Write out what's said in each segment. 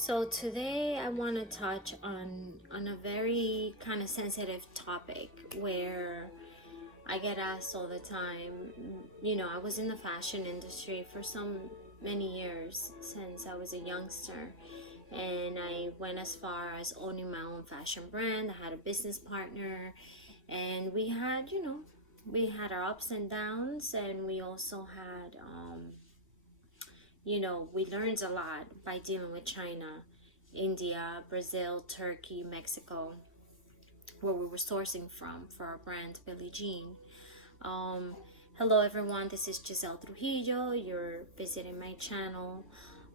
So today I want to touch on a very kind of sensitive topic where I get asked all the time. I was in the fashion industry for many years since I was a youngster, and I went as far as owning my own fashion brand. I had a business partner, and we had our ups and downs, and we also had we learned a lot by dealing with China, India, Brazil, Turkey, Mexico, where we were sourcing from for our brand Billie Jean. Um, Hello everyone, this is Giselle Trujillo. You're visiting my channel.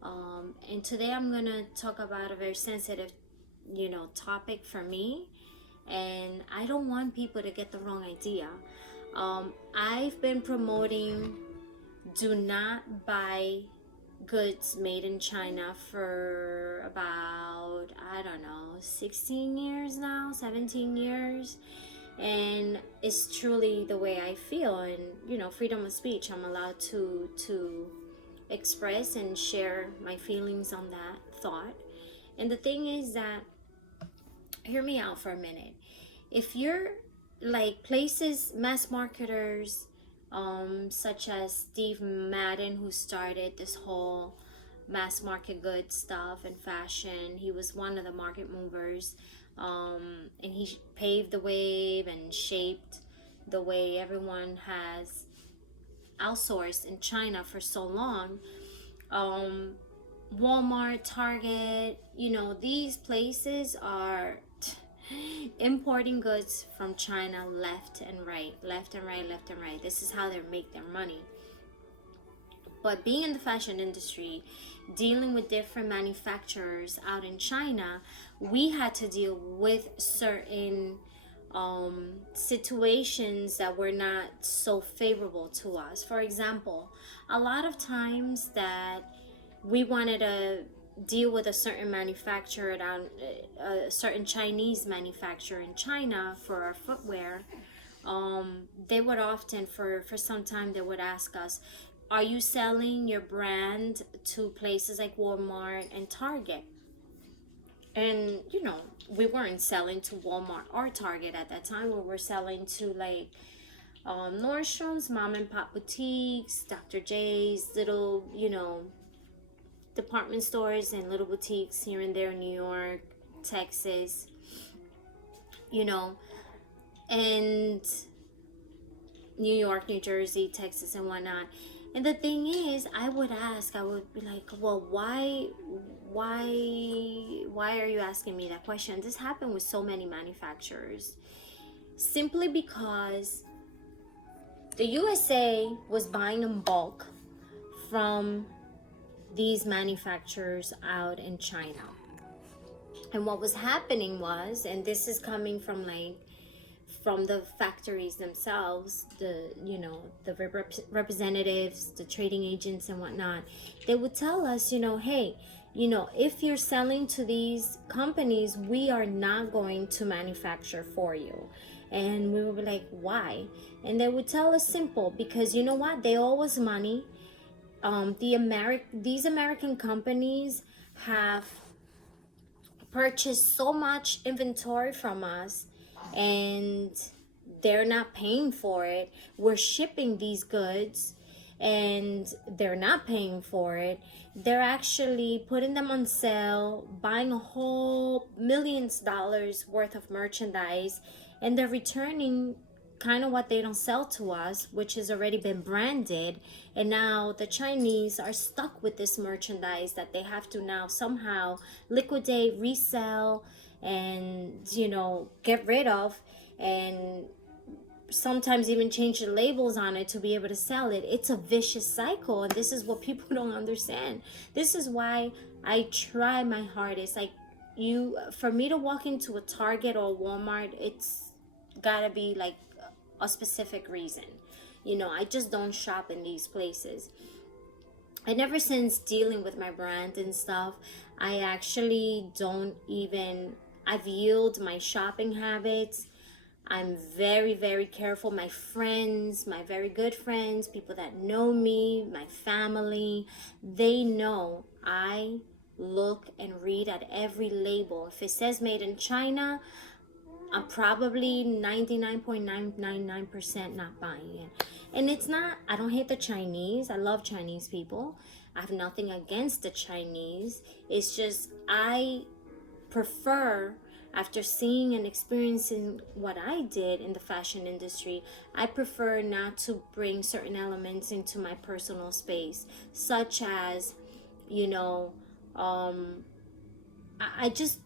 And today I'm gonna talk about a very sensitive, topic for me. And I don't want people to get the wrong idea. I've been promoting do not buy goods made in China for about, I don't know, 16 years now, 17 years. And it's truly the way I feel. And, freedom of speech, I'm allowed to express and share my feelings on that thought. And the thing is that, hear me out for a minute. If you're like places, mass marketers, such as Steve Madden, who started this whole mass market goods stuff and fashion. He was one of the market movers, and he paved the way and shaped the way everyone has outsourced in China for so long. Um, Walmart, Target, these places are importing goods from China left and right, left and right, left and right. This is how they make their money. But being in the fashion industry, dealing with different manufacturers out in China, we had to deal with certain situations that were not so favorable to us. For example, a lot of times that we wanted to deal with a certain manufacturer down a certain Chinese manufacturer in China for our footwear. They would often for some time they would ask us, are you selling your brand to places like Walmart and Target? And we weren't selling to Walmart or Target at that time. We were selling to like Nordstrom's, mom and pop boutiques, Dr. J's, little department stores and little boutiques here and there in New York, Texas, you know, and New York, New Jersey, Texas, and whatnot. And the thing is, I would be like, well, why are you asking me that question? This happened with so many manufacturers, simply because the USA was buying in bulk from these manufacturers out in China. And what was happening was, and this is coming from the factories themselves, the representatives, the trading agents and whatnot, they would tell us, hey, if you're selling to these companies, we are not going to manufacture for you. And we would be like, why? And they would tell us simple, because you know what? They owe us money. These American companies have purchased so much inventory from us, and they're not paying for it. We're shipping these goods and they're not paying for it. They're actually putting them on sale, buying a whole millions dollars worth of merchandise, and they're returning kind of what they don't sell to us, which has already been branded. And now the Chinese are stuck with this merchandise that they have to now somehow liquidate, resell, and get rid of, and sometimes even change the labels on it to be able to sell it. It's a vicious cycle, and this is what people don't understand. This is why I try my hardest. Like, for me to walk into a Target or Walmart, it's gotta be like a specific reason. I just don't shop in these places. And ever since dealing with my brand and stuff, I actually don't even, I've yielded my shopping habits. I'm very, very careful. My friends, my very good friends, people that know me, my family, they know I look and read at every label. If it says made in China, I'm probably 99.999% not buying it. And it's not, I don't hate the Chinese. I love Chinese people. I have nothing against the Chinese. It's just, I prefer, after seeing and experiencing what I did in the fashion industry, I prefer not to bring certain elements into my personal space, such as, you know, I just,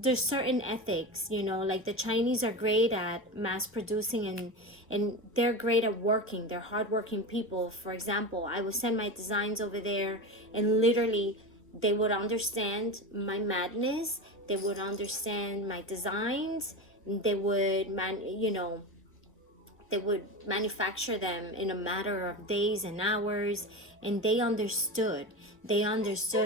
there's certain ethics, like the Chinese are great at mass producing, and they're great at working. They're hardworking people. For example, I would send my designs over there, and literally they would understand my madness. They would understand my designs. They would they would manufacture them in a matter of days and hours, and they understood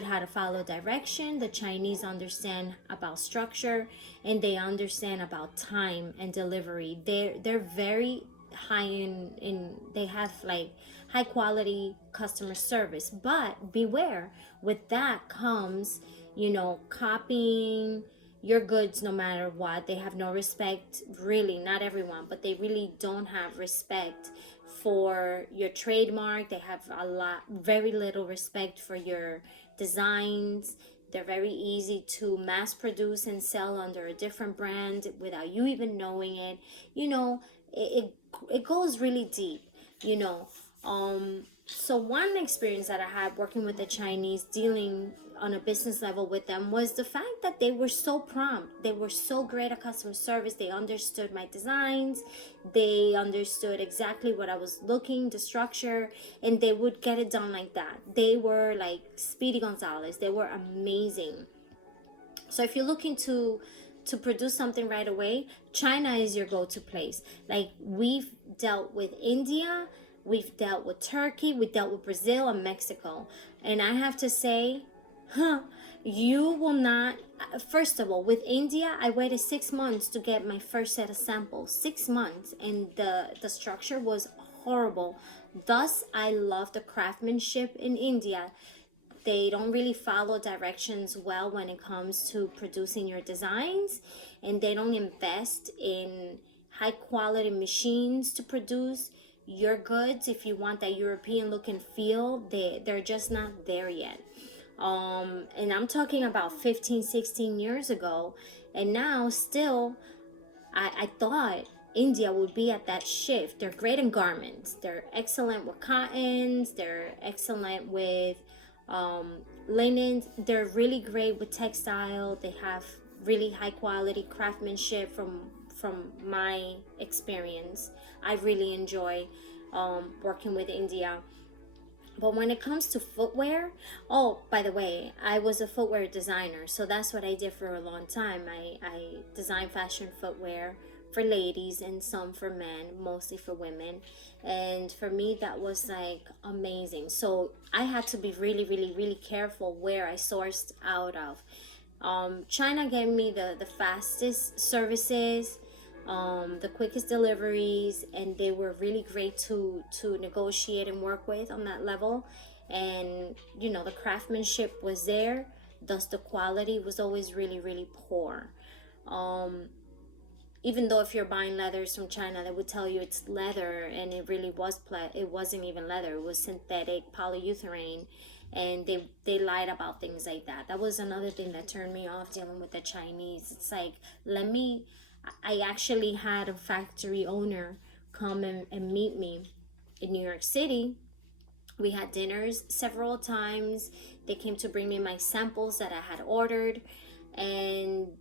how to follow direction. The Chinese understand about structure, and they understand about time and delivery. They're very high in they have like high quality customer service. But beware, with that comes, copying your goods no matter what. They have no respect, really, not everyone, but they really don't have respect for your trademark. They have very little respect for your designs. They're very easy to mass produce and sell under a different brand without you even knowing it. It goes really deep, you know. So one experience that I had working with the Chinese, dealing on a business level with them, was the fact that they were so prompt. They were so great at customer service. They understood my designs. They understood exactly what I was looking, the structure, and they would get it done like that. They were like Speedy Gonzalez. They were amazing. So if you're looking to produce something right away, China is your go-to place. Like, we've dealt with India, we've dealt with Turkey, we dealt with Brazil and Mexico. And I have to say, you will not, first of all, with India, I waited 6 months to get my first set of samples. 6 months, and the structure was horrible. Thus, I love the craftsmanship in India. They don't really follow directions well when it comes to producing your designs, and they don't invest in high quality machines to produce your goods. If you want that European look and feel, they're just not there yet. And I'm talking about 15, 16 years ago, and now still, I thought India would be at that shift. They're great in garments. They're excellent with cottons. They're excellent with linens. They're really great with textile. They have really high quality craftsmanship from my experience. I really enjoy working with India. But when it comes to footwear, oh, by the way, I was a footwear designer, so that's what I did for a long time. I designed fashion footwear for ladies and some for men, mostly for women. And for me, that was like amazing. So I had to be really, really, really careful where I sourced out of. China gave me the fastest services, the quickest deliveries, and they were really great to negotiate and work with on that level. And the craftsmanship was there, thus the quality was always really, really poor. Even though if you're buying leathers from China, they would tell you it's leather, and it really it wasn't even leather. It was synthetic polyurethane, and they lied about things like that. That was another thing that turned me off dealing with the Chinese. It's like, I actually had a factory owner come and meet me in New York City. We had dinners several times. They came to bring me my samples that I had ordered, and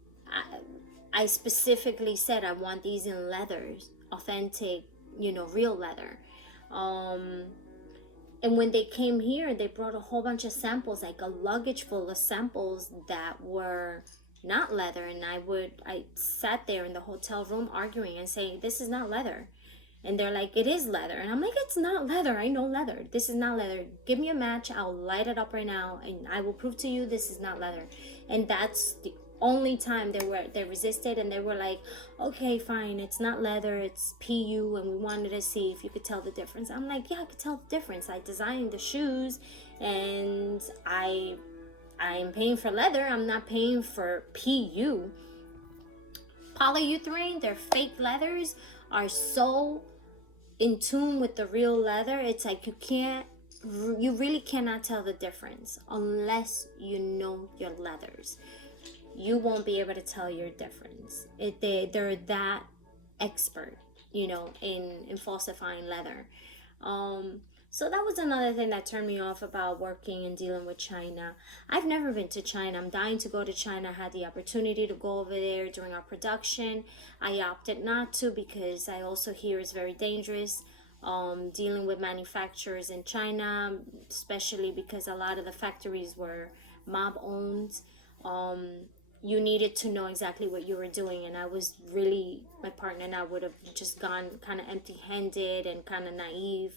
I specifically said I want these in leathers, authentic, real leather. And when they came here, they brought a whole bunch of samples, like a luggage full of samples that were not leather. And I sat there in the hotel room arguing and saying, this is not leather. And they're like, it is leather. And I'm like, it's not leather. I know leather. This is not leather. Give me a match. I'll light it up right now, and I will prove to you this is not leather. And that's the only time they resisted, and they were like, okay, fine, it's not leather, it's PU, and we wanted to see if you could tell the difference. I'm like, yeah, I could tell the difference. I designed the shoes, and I I'm paying for leather. I'm not paying for PU. Polyurethane, their fake leathers are so in tune with the real leather. It's like you really cannot tell the difference unless you know your leathers. You won't be able to tell your difference. They're that expert, in falsifying leather. So that was another thing that turned me off about working and dealing with China. I've never been to China. I'm dying to go to China. I had the opportunity to go over there during our production. I opted not to because I also hear it's very dangerous. Dealing with manufacturers in China, especially because a lot of the factories were mob owned. You needed to know exactly what you were doing, and I was really, my partner and I would have just gone kind of empty handed and kind of naive,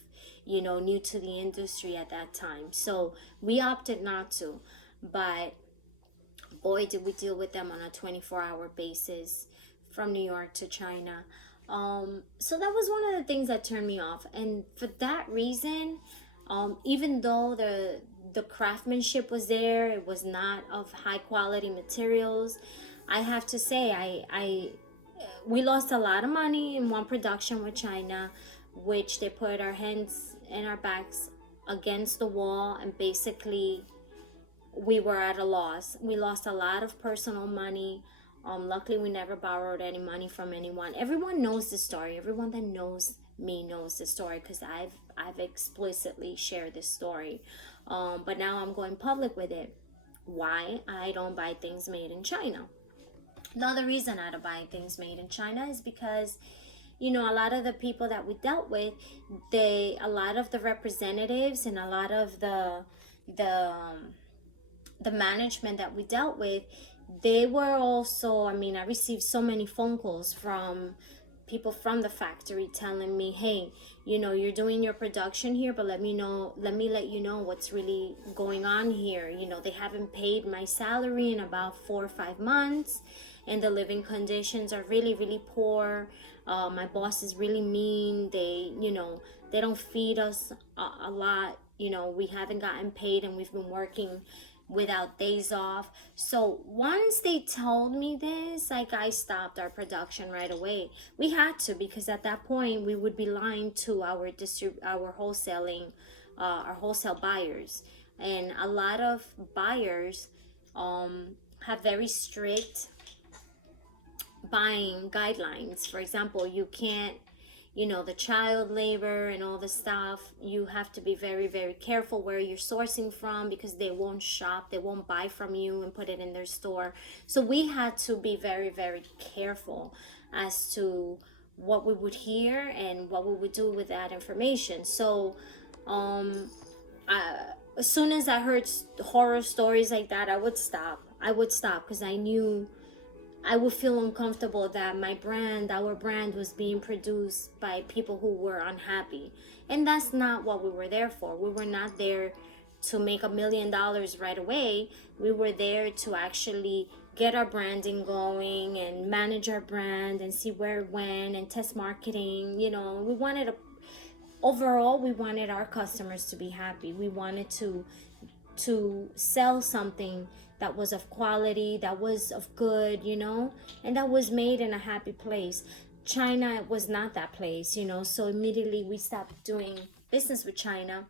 new to the industry at that time. So we opted not to, but boy, did we deal with them on a 24-hour basis from New York to China. So that was one of the things that turned me off, and for that reason, even though the craftsmanship was there, it was not of high quality materials. I have to say, we lost a lot of money in one production with China, which they put our hands and our backs against the wall, and basically we were at a loss. We lost a lot of personal money. Luckily, we never borrowed any money from anyone. Everyone knows the story. Everyone that knows me knows the story because I've explicitly shared this story. But now I'm going public with it. Why? I don't buy things made in China. Another reason I don't buy things made in China is because, a lot of the people that we dealt with, a lot of the representatives and a lot of the management that we dealt with, they were also, I received so many phone calls from people from the factory telling me, hey, you're doing your production here, but let me let you know what's really going on here. They haven't paid my salary in about 4 or 5 months, and the living conditions are really, really poor. My boss is really mean. They don't feed us a lot. We haven't gotten paid, and we've been working without days off. So once they told me this, I stopped our production right away. We had to, because at that point we would be lying to our wholesaling, our wholesale buyers, and a lot of buyers have very strict buying guidelines. For example, you can't, the child labor and all the stuff. You have to be very, very careful where you're sourcing from, because they won't shop, they won't buy from you and put it in their store. So we had to be very, very careful as to what we would hear and what we would do with that information. So as soon as I heard horror stories like that, I would stop because I knew I would feel uncomfortable that our brand was being produced by people who were unhappy. And that's not what we were there for. We were not there to make $1 million right away. We were there to actually get our branding going and manage our brand and see where it went and test marketing. Overall, we wanted our customers to be happy. We wanted to sell something that was of quality, that was of good, and that was made in a happy place. China was not that place, so immediately we stopped doing business with China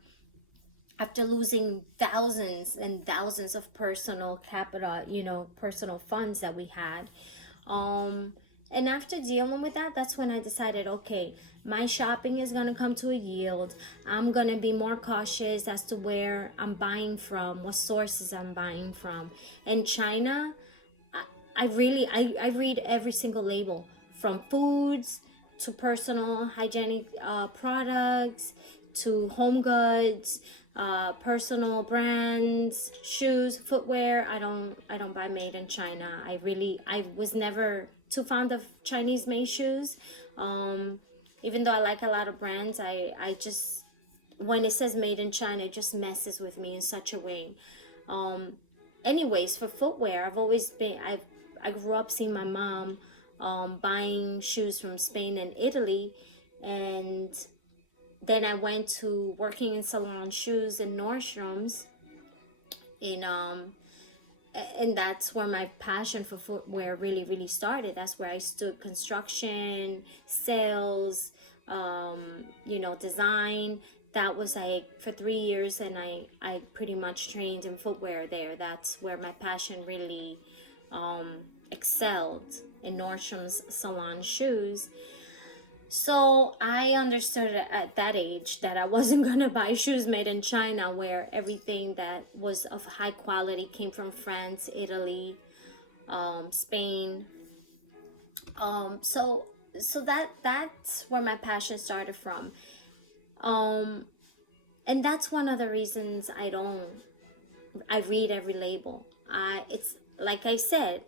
after losing thousands and thousands of personal capital, personal funds that we had. And after dealing with that, that's when I decided, okay, my shopping is going to come to a yield. I'm going to be more cautious as to where I'm buying from, what sources I'm buying from. And China, I read every single label, from foods to personal hygienic products to home goods, personal brands, shoes, footwear. I don't buy made in China. I was never too fond of Chinese made shoes. Even though I like a lot of brands, I just, when it says made in China, it just messes with me in such a way. Anyways, for footwear, I grew up seeing my mom buying shoes from Spain and Italy, and then I went to working in salon shoes in Nordstrom's in and that's where my passion for footwear really really started. That's where I stood construction, sales, design. That was like for 3 years, and I pretty much trained in footwear there. That's where my passion really excelled, in Nordstrom's salon shoes. So I understood at that age that I wasn't gonna buy shoes made in China, where everything that was of high quality came from France, Italy, Spain. So that's where my passion started from. Um, and that's one of the reasons I read every label. It's like I said,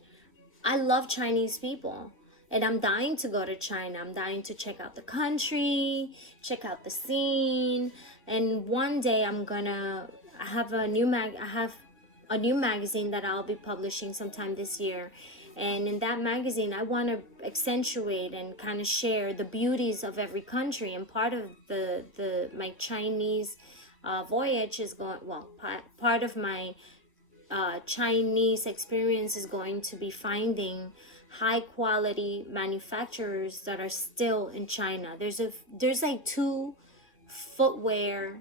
I love Chinese people. And I'm dying to go to China. I'm dying to check out the country, check out the scene. And one day I have a new magazine that I'll be publishing sometime this year. And in that magazine, I want to accentuate and kind of share the beauties of every country. And part of the my Chinese voyage is going, well, part of my Chinese experience is going to be finding high quality manufacturers that are still in China. There's like two footwear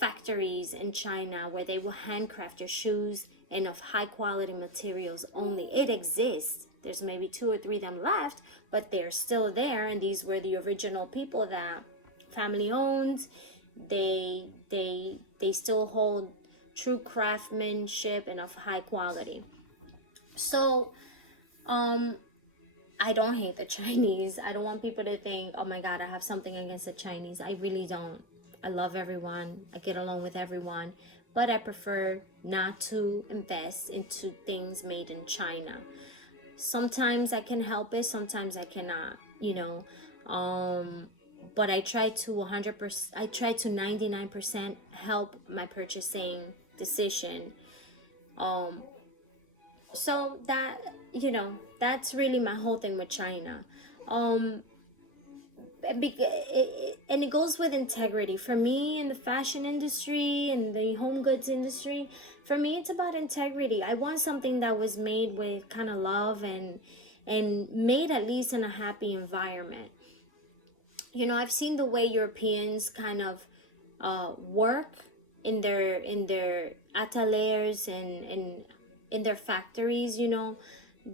factories in China where they will handcraft your shoes and of high quality materials only. It exists. There's maybe two or three of them left, but they're still there, and these were the original people that family owned. They still hold true craftsmanship and of high quality. So I don't hate the Chinese. I don't want people to think, oh my God, I have something against the Chinese. I really don't. I love everyone. I get along with everyone. But I prefer not to invest into things made in China. Sometimes I can help it, sometimes I cannot, But I try to 100%, I try to 99% help my purchasing decision. So that's really my whole thing with China. And it goes with integrity. For me, in the fashion industry and the home goods industry, for me, it's about integrity. I want something that was made with kind of love and made at least in a happy environment. I've seen the way Europeans kind of work in their ateliers and in their factories.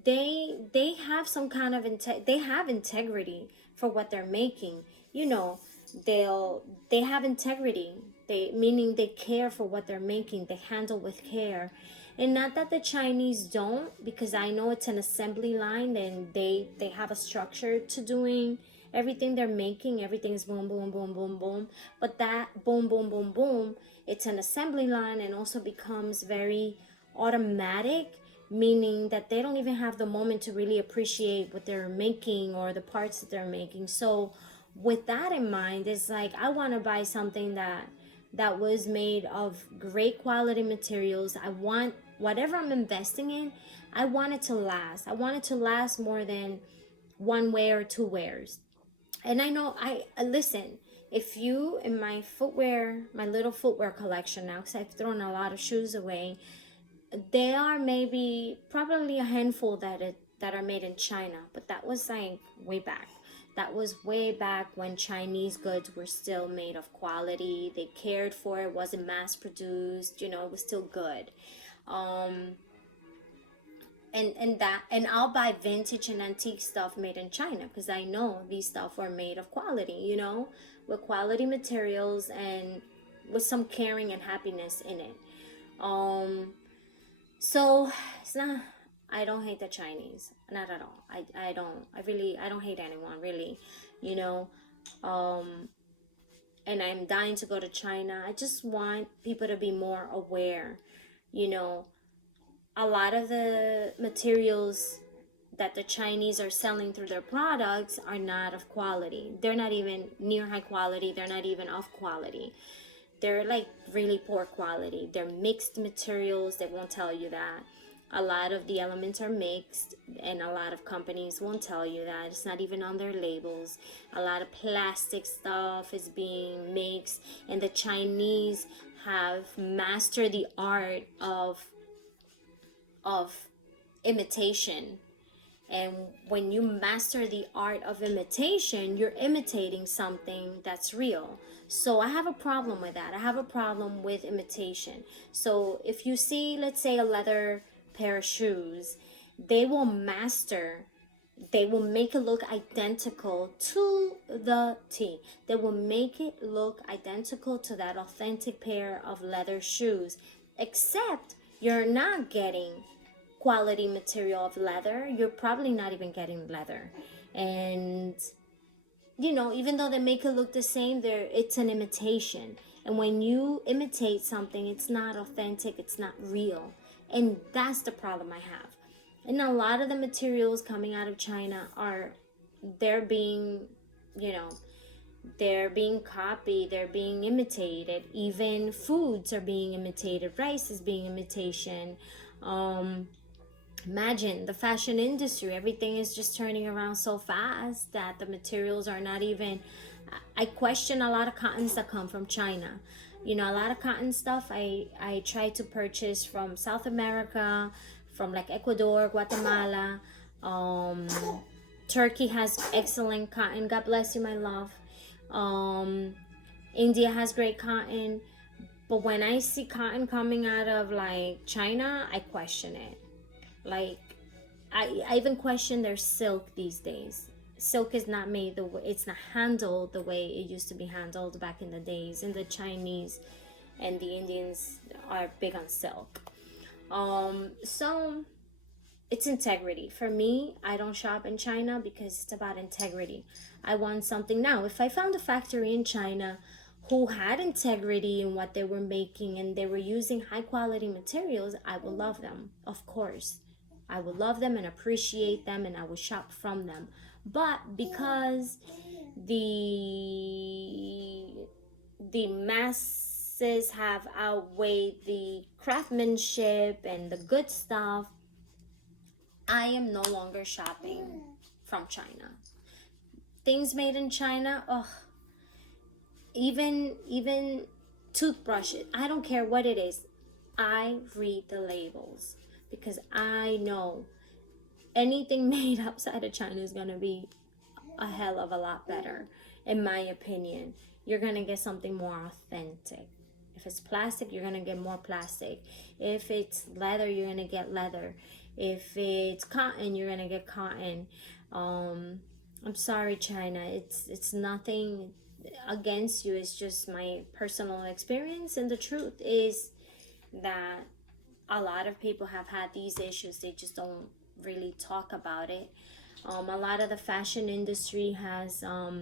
They have some kind of they have integrity for what they're making. They have integrity. Meaning they care for what they're making. They handle with care. And not that the Chinese don't, because I know it's an assembly line and they have a structure to doing everything they're making. Everything's boom, boom, boom, boom, boom. But that boom, boom, boom, boom, it's an assembly line and also becomes very automatic, meaning that they don't even have the moment to really appreciate what they're making or the parts that they're making. So with that in mind, it's like I want to buy something that was made of great quality materials. I want whatever I'm investing in, I want it to last. I want it to last more than one wear or two wears. And I know listen, if you in my little footwear collection now, because I've thrown a lot of shoes away, there are maybe probably a handful that are made in China, but that was like way back. That was way back when Chinese goods were still made of quality. They cared for it. Wasn't mass produced. It was still good. And I'll buy vintage and antique stuff made in China because I know these stuff were made of quality. With quality materials and with some caring and happiness in it. So it's not. I don't hate the Chinese, not at all. I don't hate anyone really, you know. And I'm dying to go to China. I just want people to be more aware, you know. A lot of the materials that the Chinese are selling through their products are not of quality. They're not even near high quality. They're not even of quality. They're like really poor quality. They're mixed materials. They won't tell you that. A lot of the elements are mixed, and a lot of companies won't tell you that. It's not even on their labels. A lot of plastic stuff is being mixed, and the Chinese have mastered the art of of imitation. And when you master the art of imitation, you're imitating something that's real. So I have a problem with that. I have a problem with imitation. So if you see, let's say, a leather pair of shoes, they will master, they will make it look identical to the T. They will make it look identical to that authentic pair of leather shoes, except you're not getting quality material of leather. You're probably not even getting leather. And you know, even though they make it look the same, there it's an imitation. And when you imitate something, it's not authentic, it's not real. And that's the problem I have. And a lot of the materials coming out of China are, they're being, you know, they're being copied, they're being imitated. Even foods are being imitated. Rice is being imitation. Imagine the fashion industry, everything is just turning around so fast that the materials are not even, I question a lot of cottons that come from China. You know, a lot of cotton stuff I try to purchase from South America, from like Ecuador, Guatemala. Turkey has excellent cotton. God bless you, my love. India has great cotton. But when I see cotton coming out of like China, I question it. Like, I even question their silk these days. Silk is not made the way, it's not handled the way it used to be handled back in the days. And the Chinese and the Indians are big on silk. So it's integrity. For me, I don't shop in China because it's about integrity. I want something. Now, if I found a factory in China who had integrity in what they were making and they were using high quality materials, I would love them, of course. I would love them and appreciate them, and I would shop from them. But because the masses have outweighed the craftsmanship and the good stuff, I am no longer shopping from China. Things made in China, even toothbrushes, I don't care what it is. I read the labels because I know anything made outside of China is going to be a hell of a lot better, in my opinion. You're going to get something more authentic. If it's plastic, you're going to get more plastic. If it's leather, you're going to get leather. If it's cotton, you're going to get cotton. I'm sorry, China. It's nothing against you. It's just my personal experience. And the truth is that a lot of people have had these issues. They just don't really talk about it. A lot of the fashion industry has a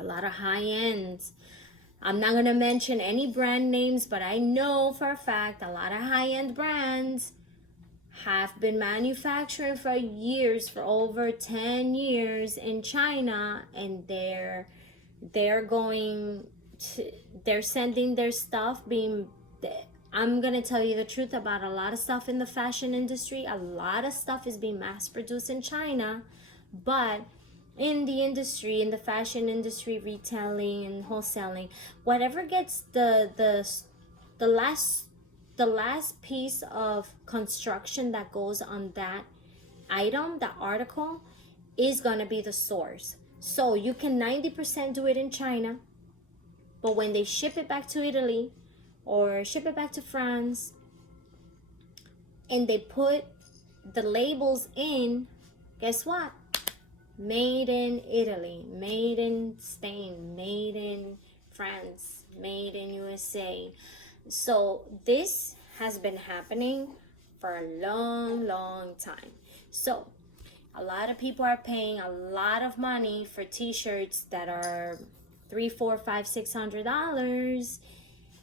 lot of high ends. I'm not going to mention any brand names, but I know for a fact a lot of high-end brands have been manufacturing for years, for over 10 years in China, and they're going to, they're sending their stuff being, I'm gonna tell you the truth about a lot of stuff in the fashion industry. A lot of stuff is being mass produced in China, but in the industry, in the fashion industry, retailing and wholesaling, whatever gets the last piece of construction that goes on that item, that article, is gonna be the source. So you can 90% do it in China, but when they ship it back to Italy or ship it back to France and they put the labels in, guess what? Made in Italy, made in Spain, made in France, made in USA. So this has been happening for a long time. So a lot of people are paying a lot of money for t-shirts that are $300, $400, $500, $600,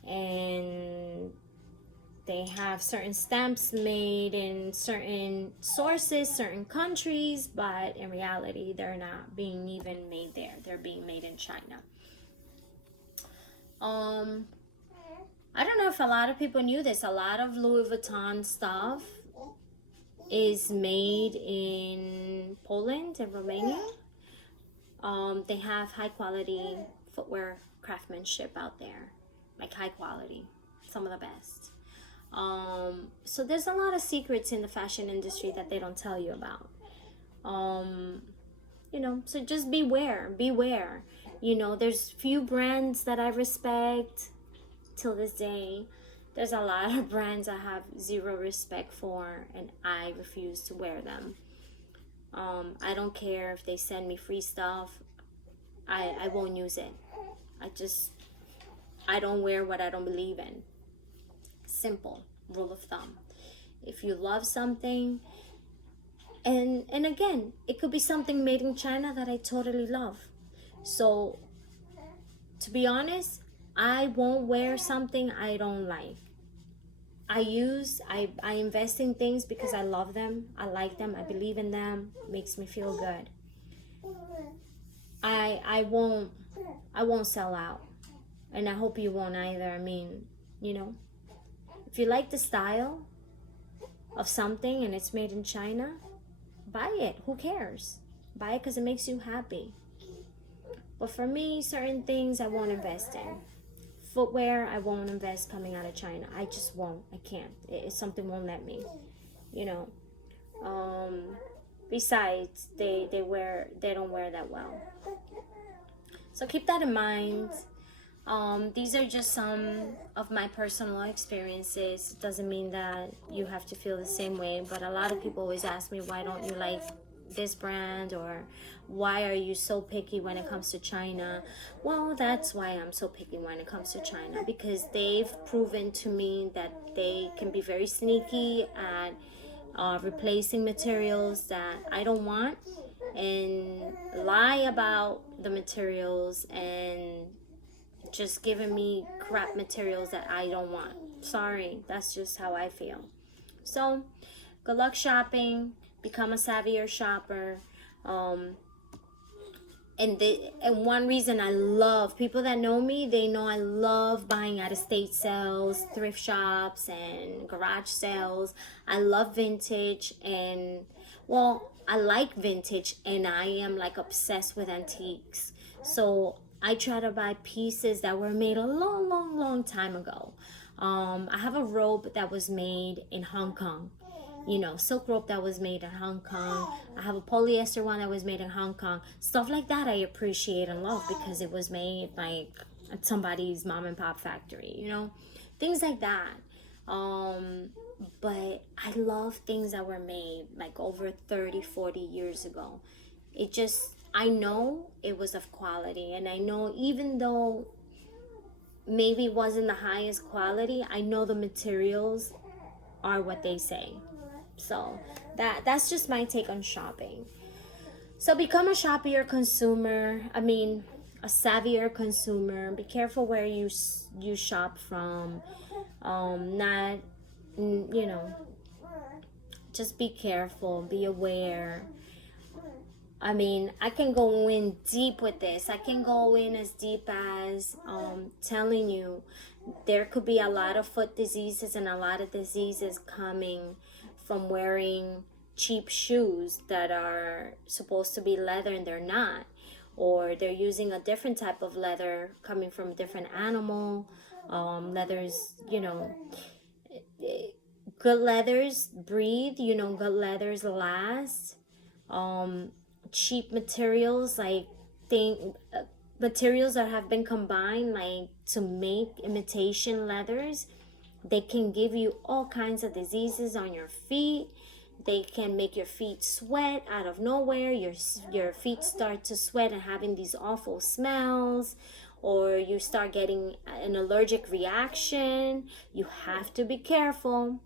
and they have certain stamps made in certain sources, certain countries, but in reality, they're not being even made there. They're being made in China. I don't know if a lot of people knew this. A lot of Louis Vuitton stuff is made in Poland and Romania. They have high quality footwear craftsmanship out there, like high quality, some of the best. So there's a lot of secrets in the fashion industry that they don't tell you about. So just beware. There's few brands that I respect till this day. There's a lot of brands I have zero respect for, and I refuse to wear them. I don't care if they send me free stuff. I won't use it. I don't wear what I don't believe in. Simple rule of thumb. If you love something, and again, it could be something made in China that I totally love. So, to be honest, I won't wear something I don't like. I invest in things because I love them, I like them, I believe in them, it makes me feel good. I won't sell out. And I hope you won't either. I mean, if you like the style of something and it's made in China, buy it. Who cares? Buy it because it makes you happy. But for me, certain things I won't invest in. Footwear, I won't invest coming out of China. I just won't. I can't. Something won't let me. Besides, they don't wear that well. So keep that in mind. These are just some of my personal experiences. It doesn't mean that you have to feel the same way, but a lot of people always ask me, why don't you like this brand, or why are you so picky when it comes to China? Well, that's why I'm so picky when it comes to China, because they've proven to me that they can be very sneaky at replacing materials that I don't want, and lie about the materials, and just giving me crap materials that I don't want. Sorry, that's just how I feel. So, good luck shopping. Become a savvier shopper. And one reason I love, people that know me, they know I love buying out of state sales, thrift shops, and garage sales. I love vintage, and well, I like vintage, and I am like obsessed with antiques. So I try to buy pieces that were made a long time ago. I have a robe that was made in Hong Kong. Silk rope that was made in Hong Kong. I have a polyester one that was made in Hong Kong. Stuff like that I appreciate and love because it was made like at somebody's mom and pop factory, things like that. But I love things that were made like over 30-40 years ago. I know it was of quality, and I know even though maybe it wasn't the highest quality, I know the materials are what they say. So that's just my take on shopping. So become a shoppier consumer. A savvier consumer. Be careful where you shop from. Not, just be careful. Be aware. I can go in deep with this. I can go in as deep as telling you there could be a lot of foot diseases and a lot of diseases coming from wearing cheap shoes that are supposed to be leather and they're not, or they're using a different type of leather coming from a different animal. Leathers, good leathers breathe, good leathers last. Cheap materials materials that have been combined like to make imitation leathers, they can give you all kinds of diseases on your feet. They can make your feet sweat out of nowhere. Your feet start to sweat and having these awful smells, or you start getting an allergic reaction. You have to be careful.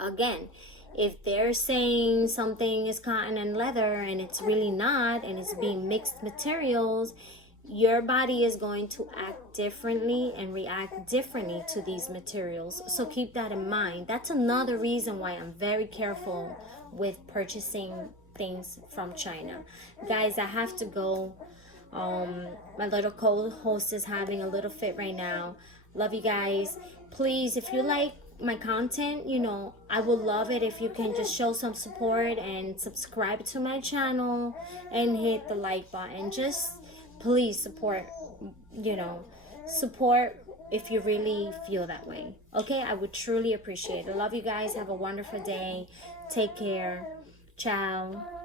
Again, if they're saying something is cotton and leather and it's really not, and it's being mixed materials, your body is going to act differently and react differently to these materials. So keep that in mind. That's another reason why I'm very careful with purchasing things from China. Guys, I have to go. My little co-host is having a little fit right now. Love you guys. Please, if you like my content, I would love it if you can just show some support and subscribe to my channel and hit the like button. Just please support if you really feel that way. Okay, I would truly appreciate it. I love you guys. Have a wonderful day. Take care. Ciao.